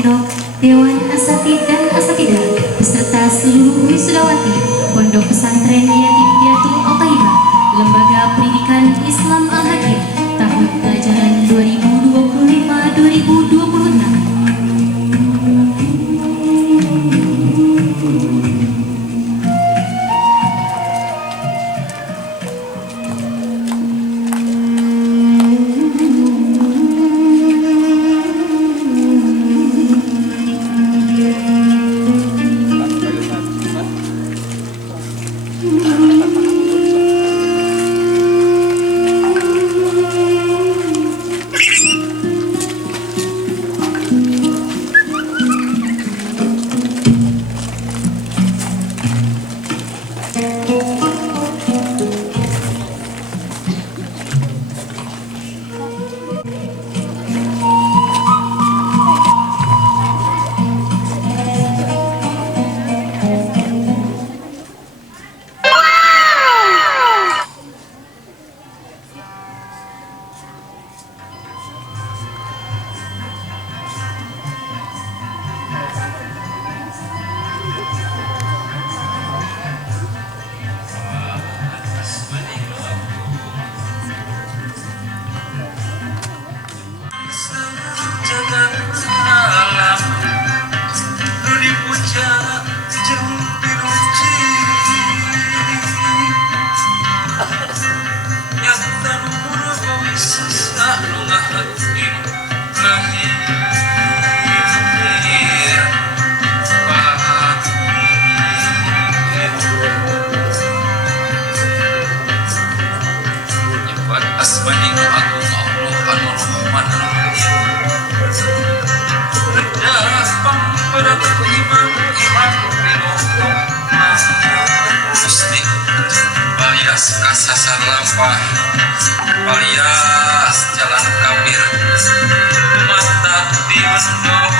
Pondok, Dewan Asatid dan Asatidah, beserta seluruh wisudawati Pondok Pesantren Yatim Al-Tahirah, Lembaga Pendidikan Islam Al-Hakim, tahun pelajaran 2025-2026. Kasasar lampah alias jalan kabir mata di mendon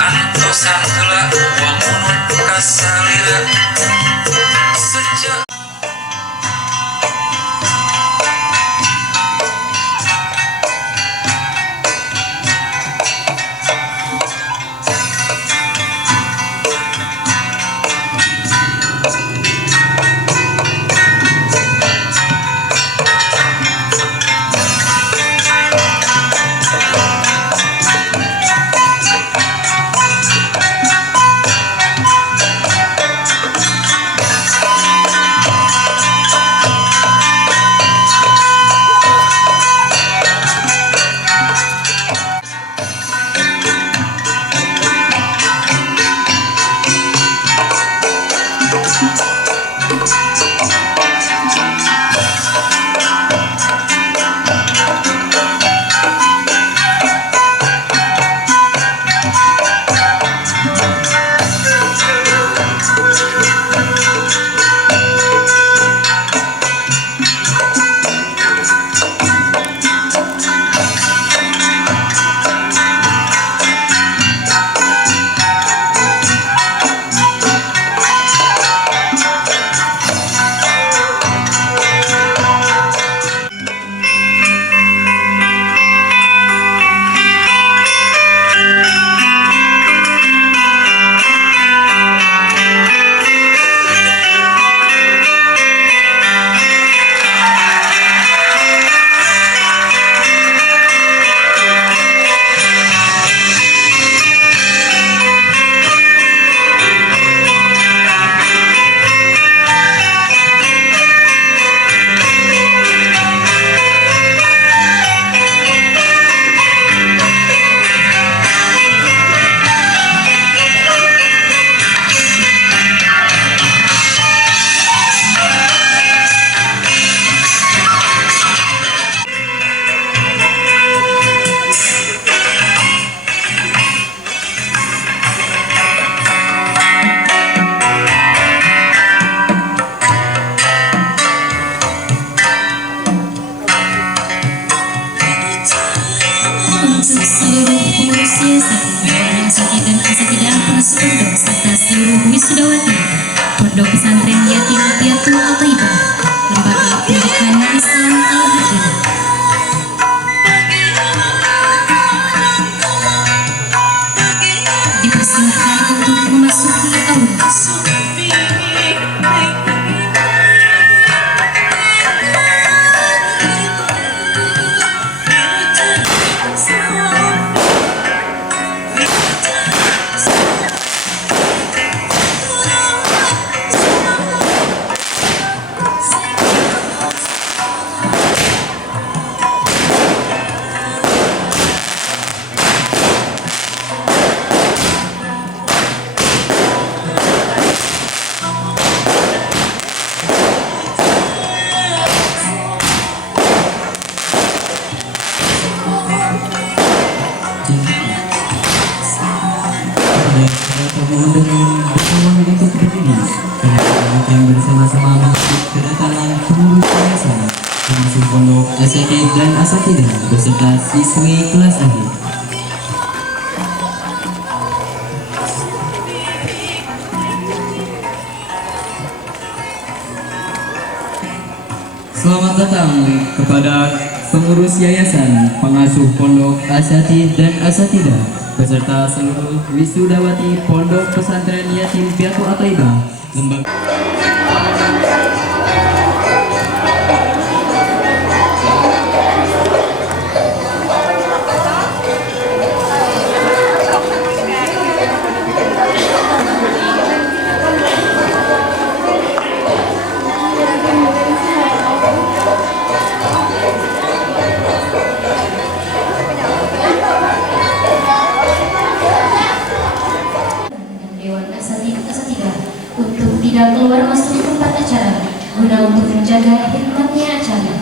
antosan heula wangunut kasalira sejak seluruh pengurus yayasan, Dewan Asati dan Asatidah pengasuh pondok serta seluruh wisudawati Pondok Pesantren Yatim Piatu Al-Thaibah, Lembaga Pendidikan Islam Al-Hakim. Dipersilahkan untuk memasuki aula. yang bersama-sama mengikuti kedatangan pengurus yayasan, pengasuh pondok asatid dan asatidah beserta siswi kelas akhir. Selamat datang kepada pengurus yayasan, pengasuh pondok asatid dan asatidah beserta seluruh wisudawati Pondok Pesantren Yatim Piatu Al-Thaibah, Lembaga untuk tidak keluar masuk tempat acara guna untuk menjaga hikmatnya acara.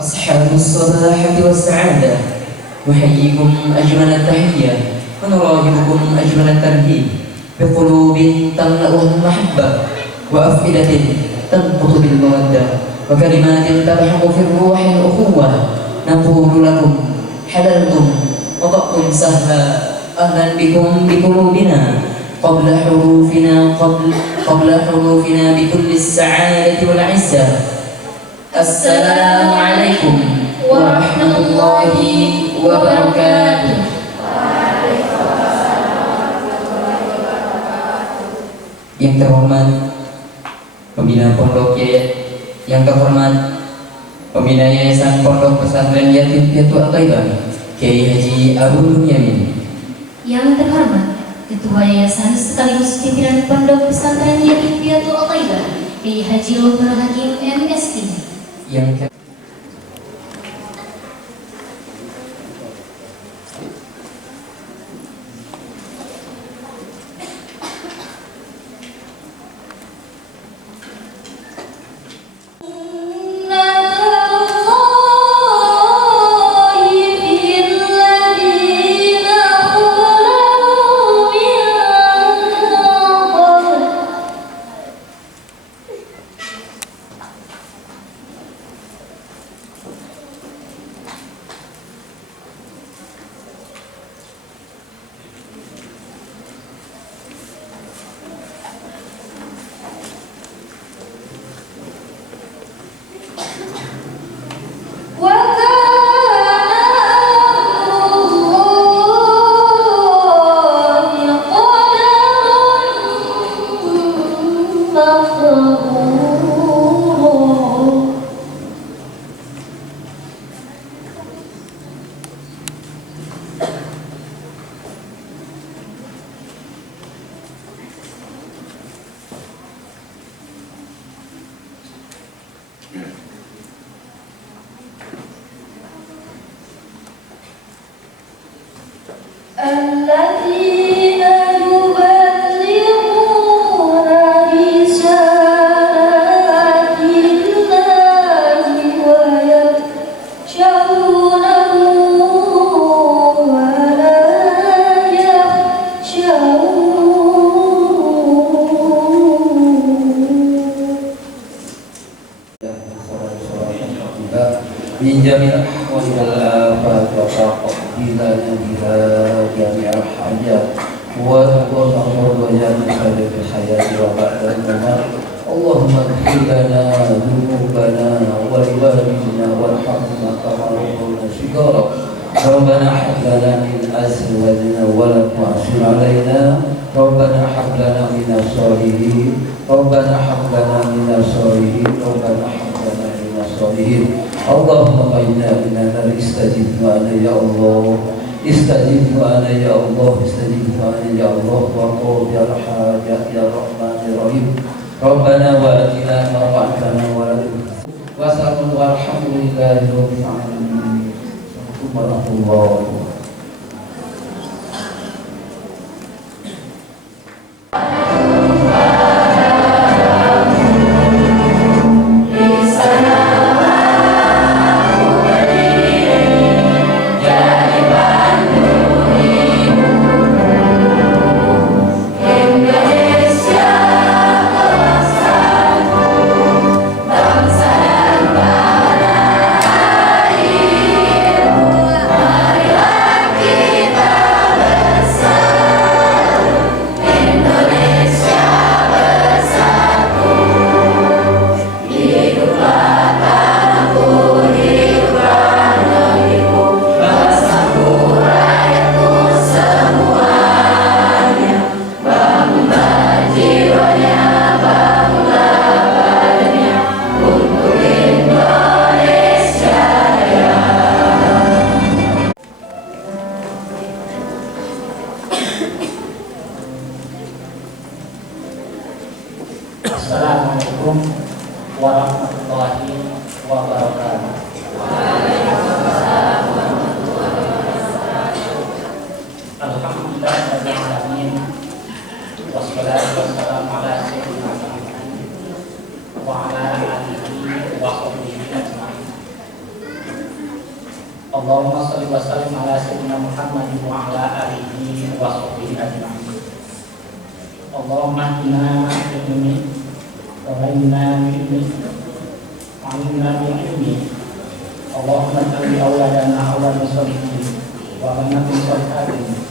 أصحاب الصباح والسعادة نحييكم أجمل التحية ونراهبكم أجمل الترهيب بقلوب تملأها المحبة وأفئدة تنبض بالمودة وكلمات تلحق في الروح الأخوة. نقول لكم حللتم وطأتم سهلا، أهلا بكم بقلوبنا قبل حروفنا بكل السعادة والعزة. السلام عليكم ورحمة الله وبركاته. Yang terhormat pembina pondok yang terhormat pembina Yayasan Pondok Pesantren Yatim Piatu Al-Thaibah, Kiai Haji Arul Bunyamin. Yang terhormat Ketua Yayasan sekaligus pimpinan Pondok Pesantren Yatim Piatu Al-Thaibah, Kiai Haji Lobar Hakim MST. Yang الذين يبلغون رسالات الله ويخشونه ولا يخشون. من جميع الأحوال والآفات وتقبلنا بها جميع الحاجات وتقبل وجعلنا خير في الحياة وبعد الممات. اللهم اغفر لنا ذنوبنا ولوالدنا وارحمنا كما ربونا صغارا. ربنا هب لنا من أزواجنا ولا تعصر علينا. ربنا هب لنا من الصالحين. ربنا هب لنا من الصالحين. ربنا هب لنا من الصالحين. اللهم إنا استجب دعانا يا الله. استجب دعانا يا الله. استجب دعانا يا الله وقضي الحاجات يا رحمن الرحيم. ربنا وآتنا ما وعدتنا ولا تخزنا. وسلام والحمد لله رب العالمين. ورحمة الله. Assalamualaikum warahmatullahi wabarakatuh. Alhamdulillah rabbil alamin. Wassalatu wassalamu ala sayyidina Muhammadin wa ala alihi wa sahbihi ajma'in. Allahumma shalli wa sallim ala sayyidina Muhammadin wa ala alihi wa sahbihi ajma'in. Allahumma inna ilmi وعلمنا من علمك وعلمنا من علمك. اللهم اجعل أولادنا أولاد صالحين وبنات صالحات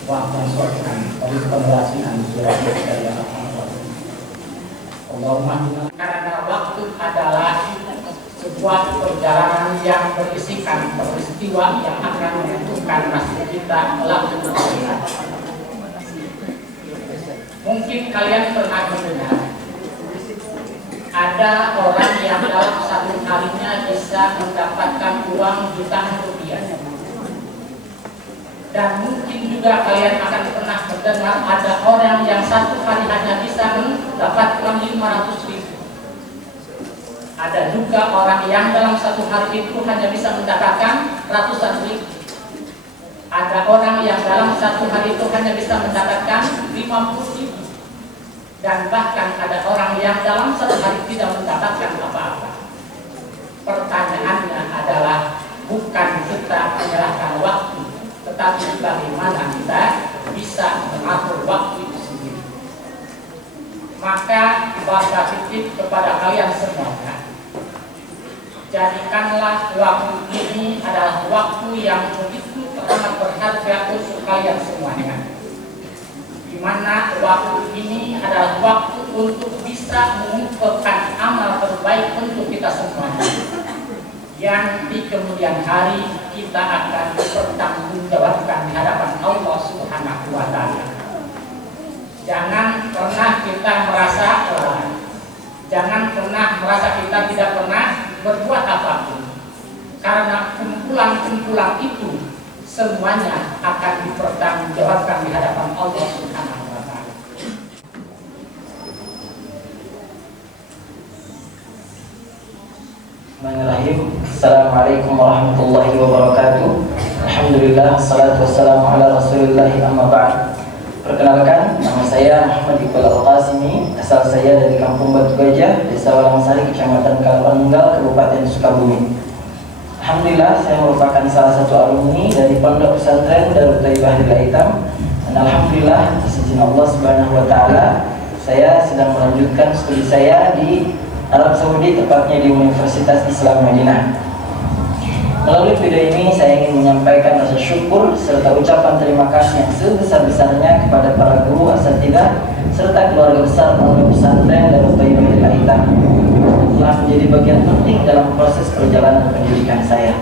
وأخوان صالحا ورزقا واسعا برحمتك يا أرحم الراحمين. Allahumma inna. Karena waktu adalah sebuah perjalanan yang berisikan peristiwa yang akan menentukan nasib kita kelak di akhirat. Mungkin kalian pernah mendengar ada orang yang dalam satu harinya bisa mendapatkan uang jutaan rupiah. Dan mungkin juga kalian akan pernah mendengar ada orang yang satu hari hanya bisa mendapat uang 500.000. Ada juga orang yang dalam satu hari itu hanya bisa mendapatkan ratusan ribu. Ada orang yang dalam satu hari itu hanya bisa mendapatkan 50.000. Dan bahkan ada orang yang dalam satu hari tidak mendapatkan apa-apa. Pertanyaannya adalah bukan kita menyerahkan waktu, tetapi bagaimana kita bisa mengatur waktu itu sendiri. Maka bahasa titip kepada kalian semuanya, jadikanlah waktu ini adalah waktu yang begitu amat berharga untuk kalian semuanya. Di mana waktu ini adalah waktu untuk bisa mengumpulkan amal terbaik untuk kita semuanya, yang di kemudian hari kita akan dipertanggungjawabkan di hadapan Allah Subhanahu wa Ta'ala. Jangan pernah kita merasa lalai. Jangan pernah merasa kita tidak pernah berbuat apapun, karena kumpulan-kumpulan itu semuanya akan dipertanggungjawabkan di hadapan Allah Subhanahu wa Ta'ala. Assalamualaikum warahmatullahi wabarakatuh. Alhamdulillah, salatu wassalamu ala rasulillah, amma ba'd. Perkenalkan, nama saya Muhammad Iqbal Al-Qasimi. Asal saya dari Kampung Batu Gajah, Desa Walangsari, Kecamatan Kalpanunggal, Kabupaten Sukabumi. Alhamdulillah, saya merupakan salah satu alumni dari Pondok Pesantren Darut Thaibah Hitam. Dan alhamdulillah, izin Allah Subhanahu wa Ta'ala, saya sedang melanjutkan studi saya di Arab Saudi, tepatnya di Universitas Islam Madinah. Melalui video ini saya ingin menyampaikan rasa syukur serta ucapan terima kasih yang sebesar-besarnya kepada para guru, asatidzah, serta keluarga besar Pondok Pesantren Darut Thayyibah Al-Aitam telah menjadi bagian penting dalam proses perjalanan pendidikan saya.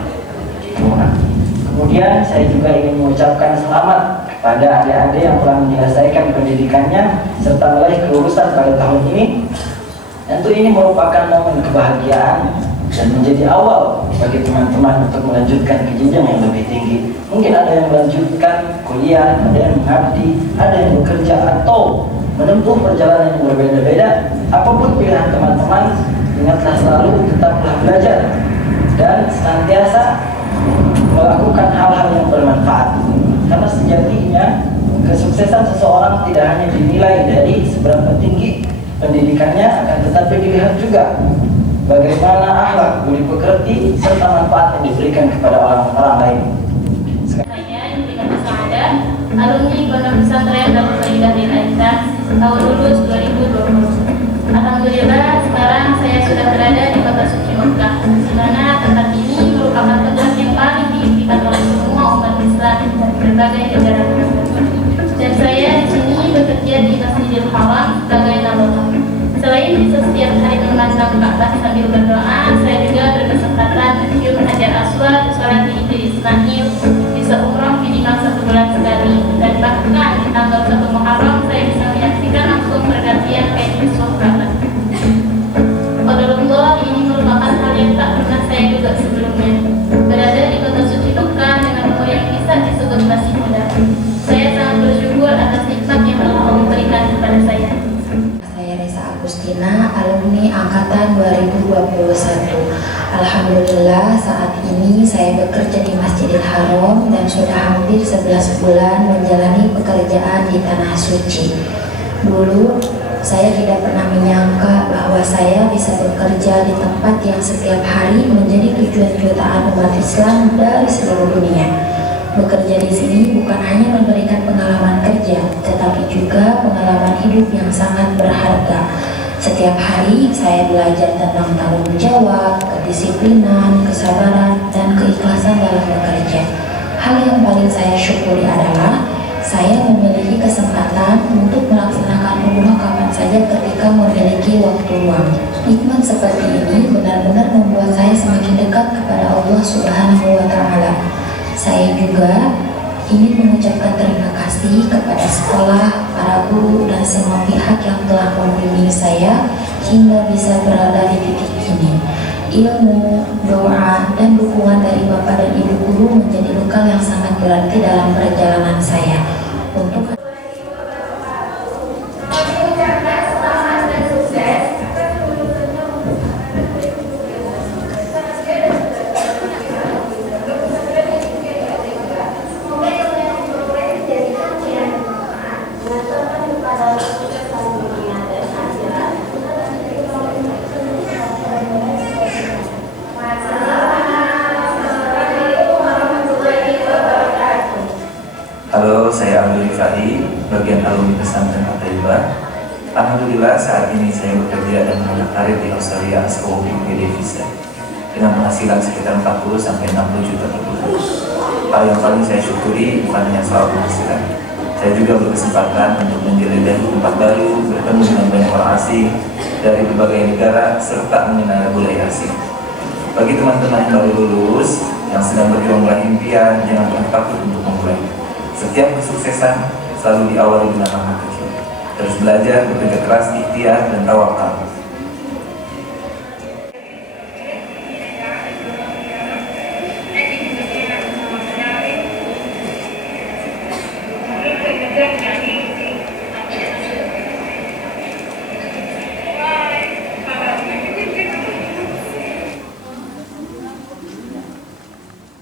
Kemudian saya juga ingin mengucapkan selamat kepada adik-adik yang telah menyelesaikan pendidikannya serta meraih kelulusan pada tahun ini. Tentu ini merupakan momen kebahagiaan dan menjadi awal bagi teman-teman untuk melanjutkan ke jenjang yang lebih tinggi. Mungkin ada yang melanjutkan kuliah, ada yang mengabdi, ada yang bekerja atau menempuh perjalanan yang berbeda-beda. Apapun pilihan teman-teman, ingatlah selalu tetaplah belajar dan senantiasa melakukan hal-hal yang bermanfaat. Karena sejatinya kesuksesan seseorang tidak hanya dinilai dari seberapa tinggi pendidikannya, akan tetapi dilihat juga bagaimana akhlak, budi pekerti, serta manfaat yang diberikan kepada orang-orang lain. Saya Indrika Saada, alumni Pondok Pesantren Darut Thayyibah Al-Aitam, tahun lulus 2020. Alhamdulillah, sekarang saya sudah berada di kota suci Mekah, di mana tempat ini merupakan tempat yang paling diimpikan oleh semua umat Islam dari berbagai negara. Dan saya di sini bekerja di Masjidil Haram sebagai nahodha. Selain bisa setiap hari memandang Ka'bah sambil berdoa, saya juga berkesempatan mencium Hajar Aswad, sholat di Idul Ismail, bisa umroh minimal 1 bulan sekali, dan bahkan di tanggal 1 Muharram saya bisa menyaksikan langsung pergantian kain kiswah Ka'bah. Qadarullah, ini merupakan hal yang tak pernah saya duga sebelumnya. Berada di kota suci Mekah dengan umur yang bisa disebut masih muda, saya sangat bersyukur atas nikmat yang telah Allah berikan kepada saya. Agustina, alumni angkatan 2021. Alhamdulillah, saat ini saya bekerja di Masjidil Haram dan sudah hampir 11 bulan menjalani pekerjaan di Tanah Suci. Dulu saya tidak pernah menyangka bahwa saya bisa bekerja di tempat yang setiap hari menjadi tujuan jutaan umat Islam dari seluruh dunia. Bekerja di sini bukan hanya memberikan pengalaman kerja, tetapi juga pengalaman hidup yang sangat berharga. Setiap hari saya belajar tentang tanggung jawab, kedisiplinan, kesabaran, dan keikhlasan dalam bekerja. Hal yang paling saya syukuri adalah saya memiliki kesempatan untuk melaksanakan umroh kapan saja ketika memiliki waktu luang. Nikmat seperti ini benar-benar membuat saya semakin dekat kepada Allah Subhanahu wa Ta'ala. Saya juga ingin mengucapkan terima kasih kepada sekolah, para guru, dan semua pihak yang telah membimbing saya hingga bisa berada di titik ini. Ilmu, doa, dan dukungan dari Bapak dan Ibu guru menjadi bekal yang sangat berarti dalam perjalanan saya. Untuk Halo, saya Abdul Rifai, bagian alumni pesantren Al-Thayyibah. Alhamdulillah, saat ini saya bekerja dan mengambil karir di Australia as a working holiday visa dengan penghasilan sekitar 40-60 juta per bulan. Hal yang paling saya syukuri bukan hanya soal penghasilan. Saya juga berkesempatan untuk menjelajahi tempat baru, bertemu dengan banyak orang asing dari berbagai negara, serta mengenal budaya asing. Bagi teman-teman yang baru lulus, yang sedang berjuang meraih impian, jangan pernah takut untuk memulai. Setiap kesuksesan selalu diawali dengan langkah kecil. Terus belajar, bekerja keras, ikhtiar, dan tawakal.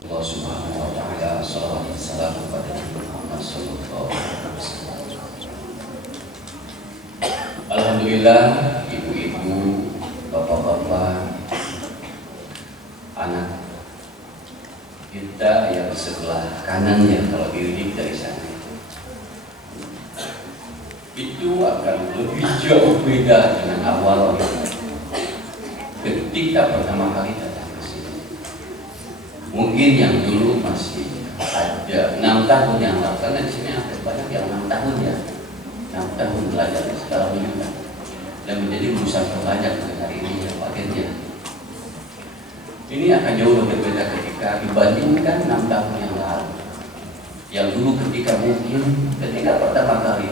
Allah Subhanahu wa Ta'ala, salawat dan salam kepada Muhammad sallallahu alaihi wasallam. Alhamdulillah, ibu-ibu, bapak-bapak, anak kita yang sebelah kanannya kalau dilihat dari sana itu akan lebih jauh beda dengan awal ketika pertama kali datang ke sini. Mungkin yang dulu masih ada 6 tahun yang lalu, karena di sini ada banyak yang 6 tahun ya, 6 tahun belajar sekarang meningkat dan menjadi lulusan terbanyak hari ini ya akhirnya. Ini akan jauh berbeda ketika dibandingkan 6 tahun yang lalu. Yang dulu ketika pertama kali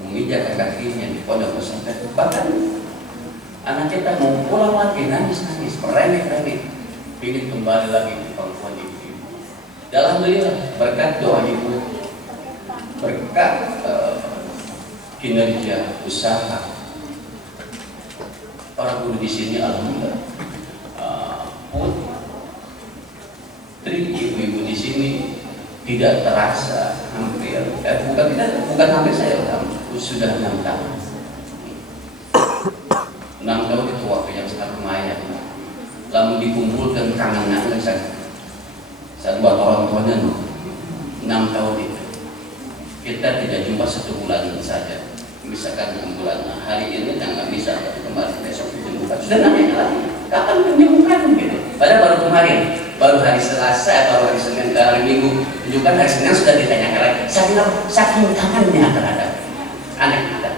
menginjak kakinya di pondok pesantren, bahkan anak kita mau pulang lagi nangis-nangis, meremeh-remeh, ingin kembali lagi di pangkuan ibu. Alhamdulillah berkat doa ibu, berkat kinerja usaha para guru di sini, alhamdulillah putri ibu-ibu di sini tidak terasa hampir bukan hampir, saya sudah 6 tahun. 6 tahun itu waktu yang sangat lumayan. Lalu dikumpulkan kangen-kangen saya buat orang tuanya 6 tahun itu kita tidak jumpa 1 bulan saja. Misalkan 6 bulan, hari ini nggak bisa, tapi kemarin besok dijemput sudah nanya lagi kapan penjemputan gitu. Padahal baru kemarin, baru hari Selasa atau hari Senin, hari Minggu tunjukkan, hari Senin sudah ditanyakan lagi. Saking kangennya terhadap anak kita.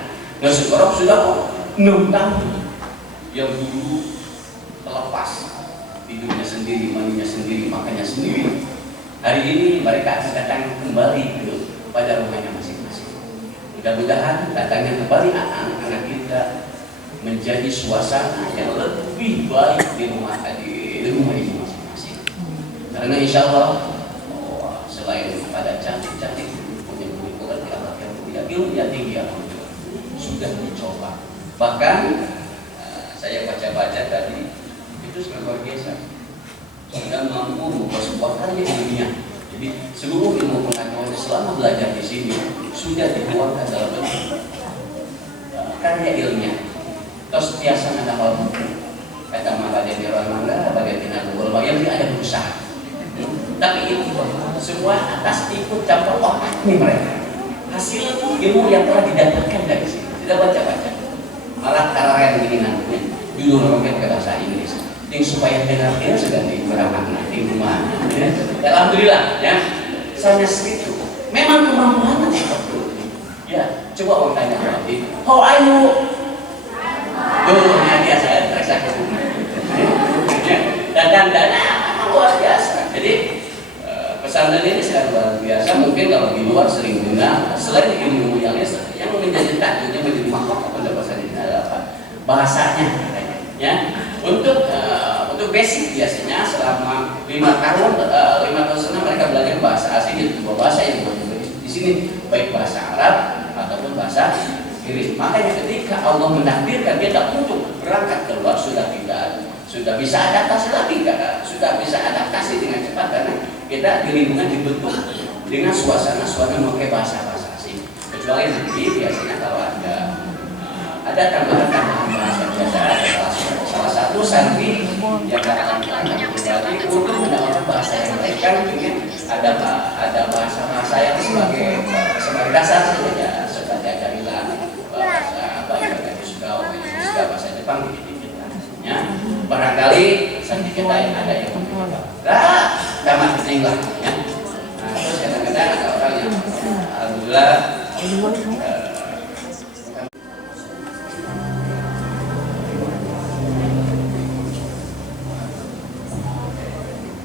Nah sekarang sudah 6 tahun yang dulu terlepas, tidurnya sendiri, mandinya sendiri, makannya sendiri. Hari ini mereka akan datang kembali pada rumahnya masing-masing. Mudah-mudahan datangnya kembali anak-anak kita menjadi suasana yang lebih baik di rumah ini masing-masing. Karena insya Allah selain pada cantik-cantik punya kebutuhan akhlak yang mulia, ilmunya tinggi, alhamdulillah sudah dicoba. Bahkan saya baca-baca tadi itu sangat luar biasa, sudah mampu membuat sebuah karya ilmiah. Jadi seluruh ilmu pengetahuan selama belajar di sini sudah dikeluarkan dalam bentuk karya ilmiah. Terus biasa ada hal buku kata Mabadi Mirwanda, bagaimana Google yang tidak ada berusaha. Tapi itu semua atas ikut campur otak nih mereka. Hasil ilmu yang telah didapatkan dari sini. Tidak baca-baca. Malah keren begini nantinya. Judul roket ke bahasa Inggris. Ting supaya dengar dia sudah bermakna di rumah. Alhamdulillah ya. Saya segitu. Memang kemampuan seperti itu. Ya, coba orang tanya lagi. How are you? Dia saya terasa dan luar biasa. Jadi pesantren ini sangat luar biasa. Mungkin kalau di luar sering dengar selain ilmu yang menjadi takutnya menjadi mahkota pada pesantren ini adalah apa? Bahasanya, ya. Untuk basic biasanya selama 5 tahun setengah mereka belajar bahasa asing, itu bahasa yang di sini baik bahasa Arab ataupun bahasa Inggris. Makanya ketika Allah menakdirkan kita untuk berangkat keluar sudah bisa adaptasi lagi, sudah bisa adaptasi dengan cepat karena kita di lingkungan dibentuk dengan suasana memakai bahasa asing. Kecuali nanti biasanya kalau ada tambahan bahasa biasa, salah satu santri yang akan pribadi untuk mendapatkan bahasa yang baik kan ingin ada bahasa yang sebagai dasar saja, sebagai ajaran bahasa bahasa Jepang ya. Barangkali santri kita yang ada yang tamat tinggal ya. Terus kadang-kadang ada orang yang alhamdulillah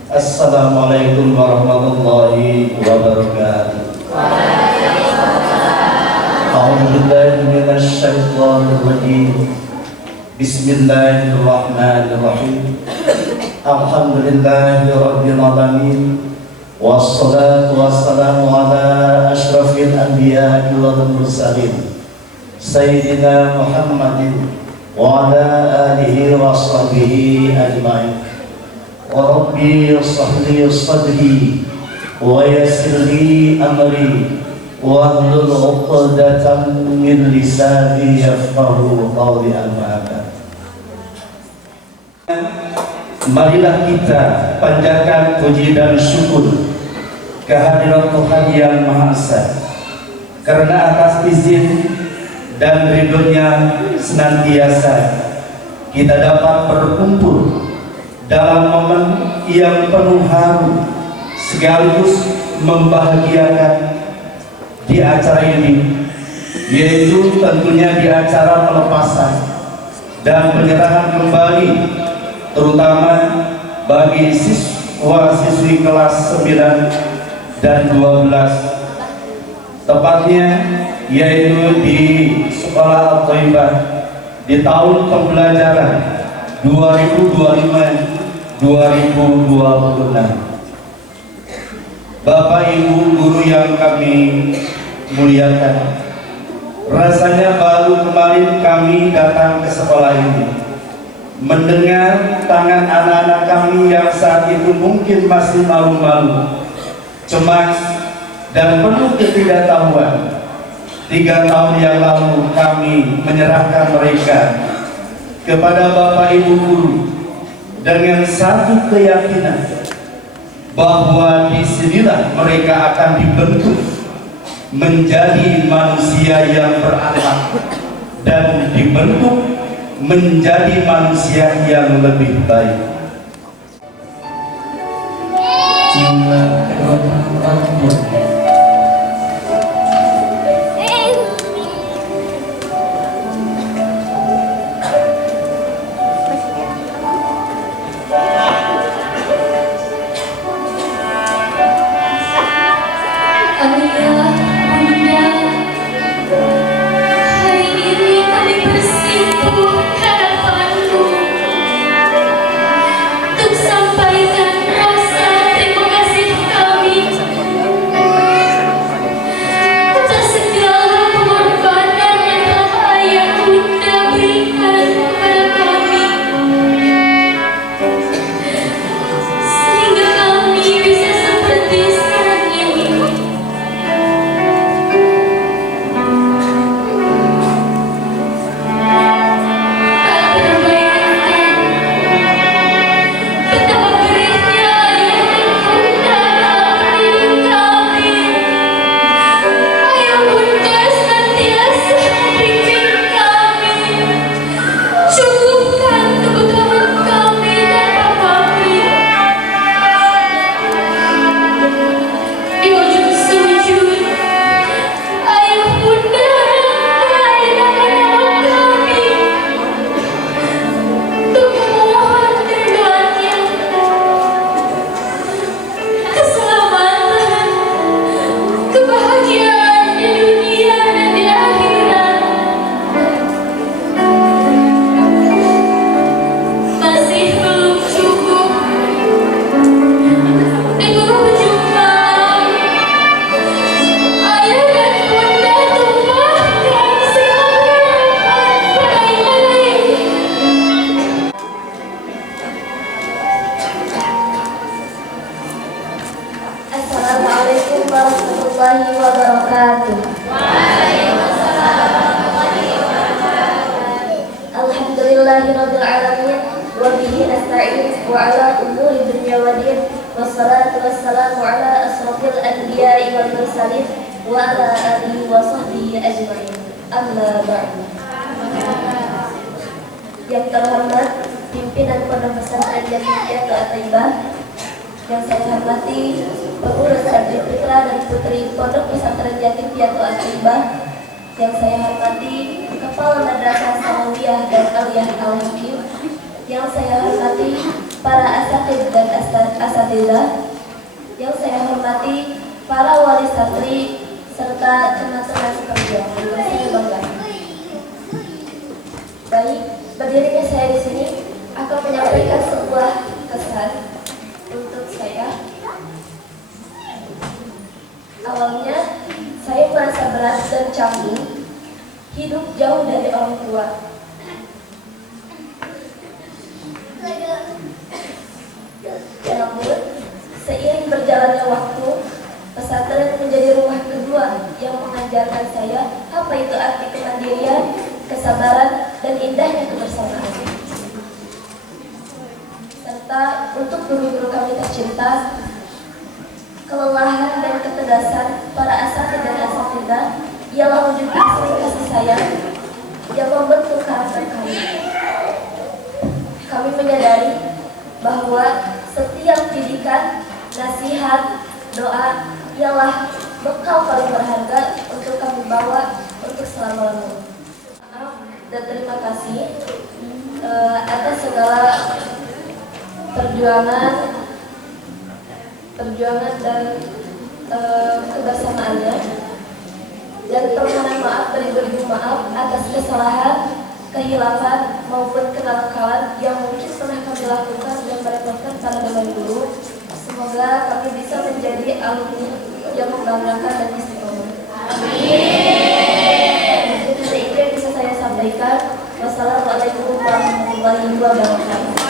Assalamualaikum warahmatullahi wabarakatuh. A'udzubillahi minasyaitonir rajim. Bismillahirrahmanirrahim. Alhamdulillahirabbil alamin. Wassalatu wassalamu ala asyrafil anbiya'i wal mursalin. Sayyidina Muhammadin wa ala alihi wa sahbihi ajma'in. Wa rabbi shrah li sadri wa yassir li amri wahlul 'uqdatam min lisani yafqahu qawli. Amma ba'd. Marilah kita panjatkan puji dan syukur kehadirat Tuhan Yang Maha Esa, karena atas izin dan ridhonya senantiasa kita dapat berkumpul dalam momen yang penuh haru sekaligus membahagiakan di acara ini, yaitu tentunya di acara pelepasan dan penyerahan kembali terutama bagi siswa-siswi kelas 9 dan 12, tepatnya yaitu di Sekolah Al-Thaibah di tahun pembelajaran 2025-2026. Bapak Ibu guru yang kami muliakan, rasanya baru kemarin kami datang ke sekolah ini, mendengar tangan anak-anak kami yang saat itu mungkin masih malu-malu, cemas, dan penuh ketidaktahuan. 3 tahun yang lalu kami menyerahkan mereka kepada Bapak Ibu guru dengan satu keyakinan bahwa disinilah mereka akan dibentuk menjadi manusia yang berakhlak dan dibentuk menjadi manusia yang lebih baik. Assalamualaikum warahmatullahi wabarakatuh. Alhamdulillahirabbil alamin wa bihi nasta'in wa ala umuri dunya wa din wassalatu wassalamu ala asrofil anbiya'i wal mursalin wa ala alihi wa sahbihi ajma'in. Amma ba'du. Yang terhormat pimpinan Pondok Pesantren Yatim At-Thaibah, yang saya hormati pengurus santri putra dan putri Pondok Pesantren Yatim Piatu At-Thaibah, yang saya hormati Kepala Madrasah Sanawiyah dan Aliyah Al-Hakim, yang saya hormati para asatid dan asatidzah, yang saya hormati para wali santri serta teman-teman sekerja yang saya banggakan. Baik, berdirinya saya di sini akan menyampaikan sebuah kesan untuk saya. Awalnya saya merasa berat dan canggung hidup jauh dari orang tua. Namun seiring berjalannya waktu, pesantren menjadi rumah kedua yang mengajarkan saya apa itu arti kemandirian, kesabaran, dan indahnya kebersamaan. Serta untuk guru-guru kami tercinta, kelelahan dan ketegasan para asatidz dan asatidzah ialah wujud asli kasih sayang yang membentuk karakter kami. Kami menyadari bahwa setiap didikan, nasihat, doa ialah bekal paling berharga untuk kami bawa untuk selama-lamanya. Maaf dan terima kasih atas segala perjuangan dan kebersamaannya, dan permohonan maaf beribu-ribu maaf atas kesalahan, kehilafan maupun kenakalan yang mungkin pernah kami lakukan dan merepotkan para dosen guru. Semoga kami bisa menjadi alumni yang membanggakan dan istiqomah. Amin. Itu yang bisa saya sampaikan. Wassalamualaikum warahmatullahi wabarakatuh.